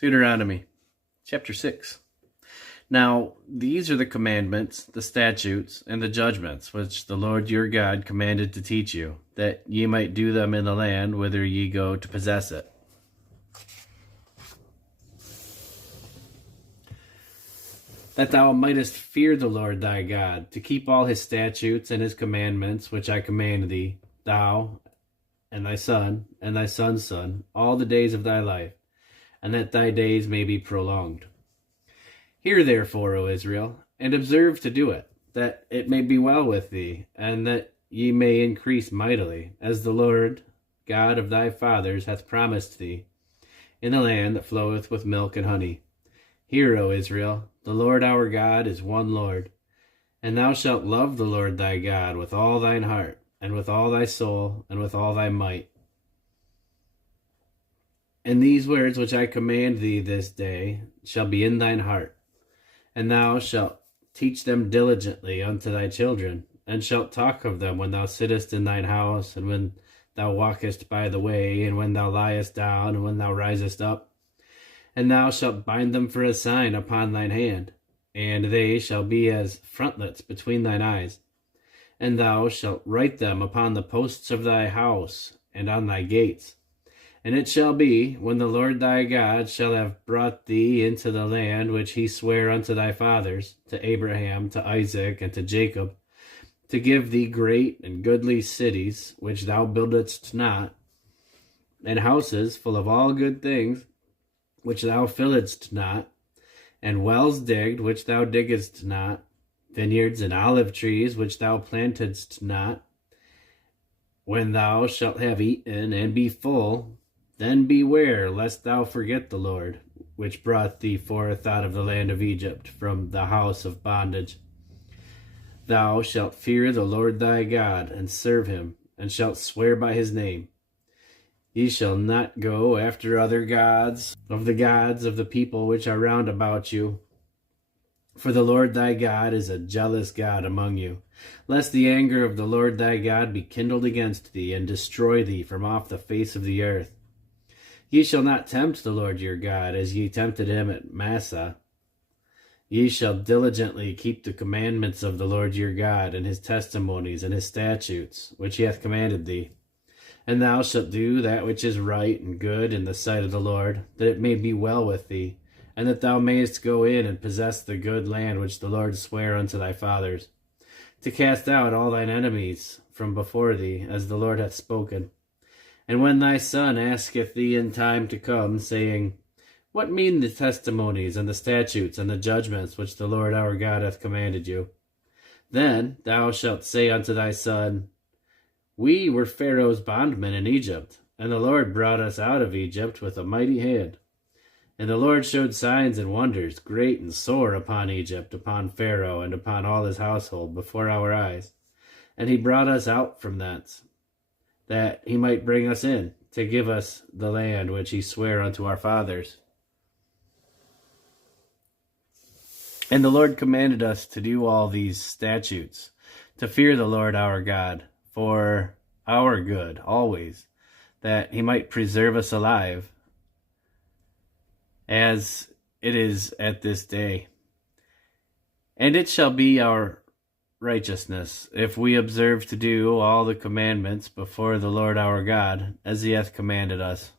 Deuteronomy chapter 6. Now these are the commandments, the statutes, and the judgments, which the Lord your God commanded to teach you, that ye might do them in the land whither ye go to possess it. That thou mightest fear the Lord thy God, to keep all his statutes and his commandments, which I command thee, thou, and thy son, and thy son's son, all the days of thy life, and that thy days may be prolonged. Hear therefore, O Israel, and observe to do it, that it may be well with thee, and that ye may increase mightily, as the Lord God of thy fathers hath promised thee, in a land that floweth with milk and honey. Hear, O Israel, the Lord our God is one Lord, and thou shalt love the Lord thy God with all thine heart, and with all thy soul, and with all thy might. And these words which I command thee this day shall be in thine heart, and thou shalt teach them diligently unto thy children, and shalt talk of them when thou sittest in thine house, and when thou walkest by the way, and when thou liest down, and when thou risest up. And thou shalt bind them for a sign upon thine hand, and they shall be as frontlets between thine eyes. And thou shalt write them upon the posts of thy house, and on thy gates. And it shall be, when the Lord thy God shall have brought thee into the land which he sware unto thy fathers, to Abraham, to Isaac, and to Jacob, to give thee great and goodly cities, which thou buildedst not, and houses full of all good things, which thou filledst not, and wells digged, which thou diggedst not, vineyards and olive trees, which thou plantedst not. When thou shalt have eaten and be full, then beware lest thou forget the Lord, which brought thee forth out of the land of Egypt, from the house of bondage. Thou shalt fear the Lord thy God, and serve him, and shalt swear by his name. Ye shall not go after other gods of the people which are round about you. For the Lord thy God is a jealous God among you, lest the anger of the Lord thy God be kindled against thee, and destroy thee from off the face of the earth. Ye shall not tempt the Lord your God, as ye tempted him at Massah. Ye shall diligently keep the commandments of the Lord your God, and his testimonies, and his statutes, which he hath commanded thee. And thou shalt do that which is right and good in the sight of the Lord, that it may be well with thee, and that thou mayest go in and possess the good land which the Lord sware unto thy fathers, to cast out all thine enemies from before thee, as the Lord hath spoken. And when thy son asketh thee in time to come, saying, What mean the testimonies and the statutes and the judgments which the Lord our God hath commanded you? Then thou shalt say unto thy son, We were Pharaoh's bondmen in Egypt, and the Lord brought us out of Egypt with a mighty hand. And the Lord showed signs and wonders, great and sore, upon Egypt, upon Pharaoh, and upon all his household, before our eyes. And he brought us out from thence, that he might bring us in, to give us the land which he sware unto our fathers. And the Lord commanded us to do all these statutes, to fear the Lord our God, for our good always, that he might preserve us alive, as it is at this day. And it shall be our righteousness, if we observe to do all the commandments before the Lord our God, as he hath commanded us.